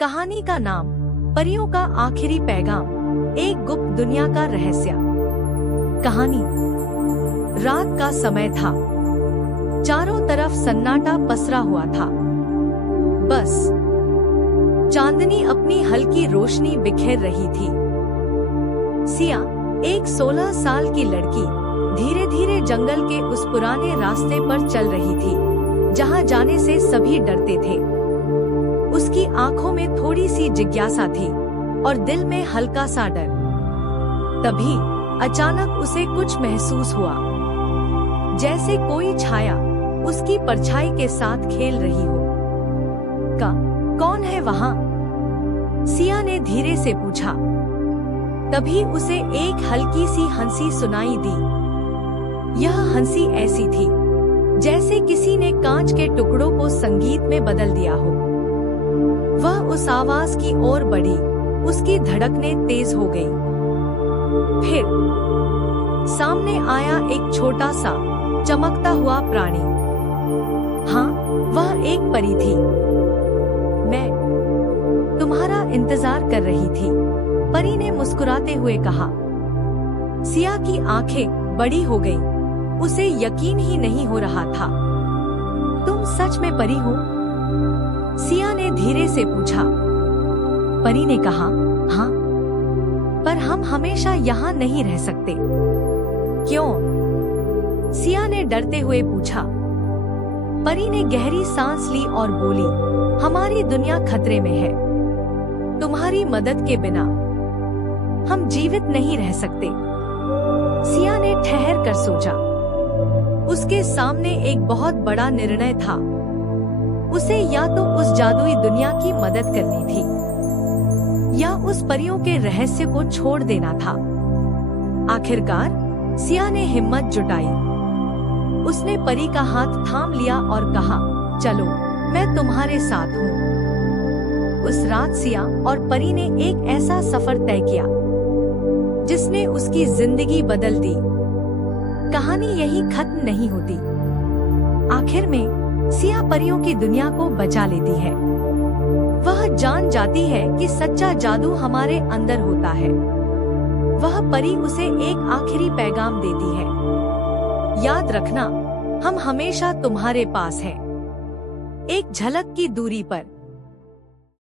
कहानी का नाम परियों का आखिरी पैगाम, एक गुप्त दुनिया का रहस्य। कहानी। रात का समय था। चारों तरफ सन्नाटा पसरा हुआ था। बस चांदनी अपनी हल्की रोशनी बिखेर रही थी। सिया, एक 16 साल की लड़की, धीरे धीरे जंगल के उस पुराने रास्ते पर चल रही थी जहां जाने से सभी डरते थे। उसकी आंखों में थोड़ी सी जिज्ञासा थी और दिल में हल्का सा डर। तभी अचानक उसे कुछ महसूस हुआ, जैसे कोई छाया उसकी परछाई के साथ खेल रही हो। कौन है वहाँ? सिया ने धीरे से पूछा। तभी उसे एक हल्की सी हंसी सुनाई दी। यह हंसी ऐसी थी जैसे किसी ने कांच के टुकड़ों को संगीत में बदल दिया हो। वह उस आवाज की ओर बढ़ी, उसकी धड़कनें तेज हो गई। फिर सामने आया एक छोटा सा चमकता हुआ प्राणी। हाँ, वह एक परी थी। मैं तुम्हारा इंतजार कर रही थी, परी ने मुस्कुराते हुए कहा। सिया की आंखें बड़ी हो गईं। उसे यकीन ही नहीं हो रहा था। तुम सच में परी हो? सिया ने धीरे से पूछा। परी ने कहा, हाँ, पर हम हमेशा यहाँ नहीं रह सकते। क्यों? सिया ने डरते हुए पूछा। परी ने गहरी सांस ली और बोली, हमारी दुनिया खतरे में है। तुम्हारी मदद के बिना हम जीवित नहीं रह सकते। सिया ने ठहर कर सोचा। उसके सामने एक बहुत बड़ा निर्णय था। उसे या तो उस जादुई दुनिया की मदद करनी थी या उस परियों के रहस्य को छोड़ देना था। आखिरकार सिया ने हिम्मत जुटाई। उसने परी का हाथ थाम लिया और कहा, चलो, मैं तुम्हारे साथ हूँ। उस रात सिया और परी ने एक ऐसा सफर तय किया जिसने उसकी जिंदगी बदल दी। कहानी यही खत्म नहीं होती। आखिर में सिया परियों की दुनिया को बचा लेती है। वह जान जाती है कि सच्चा जादू हमारे अंदर होता है। वह परी उसे एक आखिरी पैगाम देती है, याद रखना, हम हमेशा तुम्हारे पास हैं। एक झलक की दूरी पर।